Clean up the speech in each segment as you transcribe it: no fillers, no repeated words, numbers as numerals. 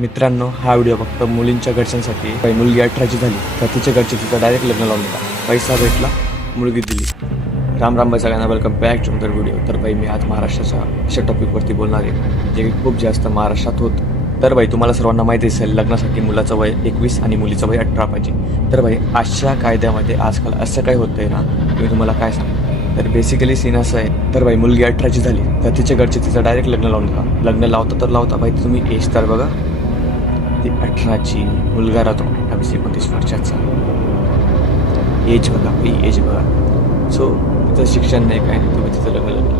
मित्रांनो, हा व्हिडिओ फक्त मुलींच्या घरच्यांसाठी. काही मुलगी 18ची झाली तर तिच्या घरचे तिचं डायरेक्ट लग्न लावून दिला. पैसा भेटला, मुलगी दिली. राम राम बाई सगळ्यांना, welcome back to the video. तर भाई मी आज महाराष्ट्राच्या अशा टॉपिकवरती बोलणार आहे जे की खूप जास्त महाराष्ट्रात होत. तर भाई तुम्हाला सर्वांना माहिती असेल, लग्नासाठी मुलाचं वय 21 आणि मुलीचं वय 18 पाहिजे. तर भाई अशा कायद्यामध्ये आजकाल असं काय होतंय ना, मी तुम्हाला काय सांगतो. तर बेसिकली सीन असं आहे. तर भाई मुलगी 18ची झाली तर तिच्या घरचे तिचं डायरेक्ट लग्न लावून दिला. लग्न लावता तर लावता भाई तुम्ही एज तर बघा, ती 18ची, मुलगा राहतो 28-29 वर्षाचा. एज बघा भाई, एज बघा. सो तिचं शिक्षण नाही, काय नाही, तुम्ही तिचं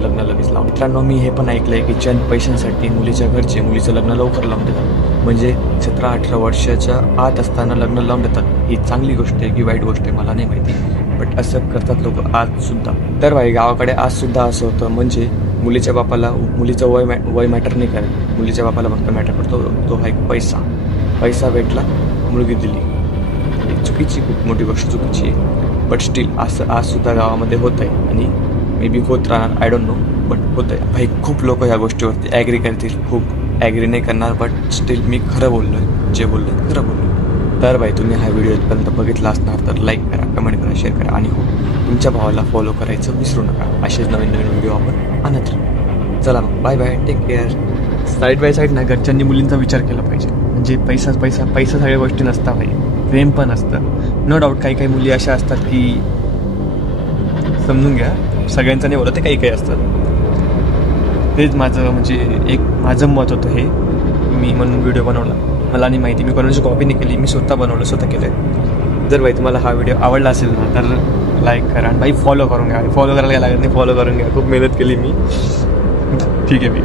लग्न लगेच लावून. मित्रांनो, मी हे पण ऐकलंय की चंद पैशांसाठी मुलीच्या घरचे मुलीचं लग्न लवकर लावून देतात. म्हणजे 17-18 वर्षाच्या आत असताना लग्न लावून देतात. ही चांगली गोष्ट आहे की वाईट गोष्ट आहे मला नाही माहिती, बट असं करतात लोक आज सुद्धा. तर भाई गावाकडे आज सुद्धा असं होतं. म्हणजे मुलीच्या बापाला मुलीचं वय मॅटर नाही करत. मुलीच्या बापाला फक्त मॅटर करतो तो हा एक पैसा भेटला, मुलगी दिली. ही चुकीची, खूप मोठी गोष्ट चुकीची आहे. बट स्टील असं आज सुद्धा गावामध्ये होत आहे आणि मे बी होत राहणार, आय डोंट नो, बट होत आहे. भाई खूप लोक ह्या गोष्टीवरती ॲग्री करतील, खूप ॲग्री नाही करणार, बट स्टील मी खरं बोललो आहे, जे बोललो आहे खरं बोललो. तर भाई तुम्ही हा व्हिडिओ इथपर्यंत बघितला असणार तर लाईक करा, कमेंट करा, शेअर करा आणि हो, तुमच्या भावाला फॉलो करायचं विसरू नका. असेच नवीन व्हिडिओ आपण आणत राहू. चला मग, bye bye, take care. Side by side ना घरच्यांनी मुलींचा विचार केला पाहिजे. म्हणजे पैसा सगळ्या गोष्टी नसता भाई, प्रेम पण असतं. नो डाऊट काही मुली अशा असतात की, समजून घ्या, सगळ्यांचं नाही बोलत, काही असतात. तेच माझं म्हणजे एक माझं मत होतं हे, मी म्हणून व्हिडिओ बनवला. मला नाही माहिती, मी कोणाची कॉपी नाही केली, मी स्वतः बनवलं, स्वतः केलं आहे. जर भाई तुम्हाला हा व्हिडिओ आवडला असेल ना तर लाईक करा आणि भाई फॉलो करून घ्या. फॉलो करायला काय लागत नाही, फॉलो करून घ्या. खूप मेहनत केली मी, ठीक आहे मी.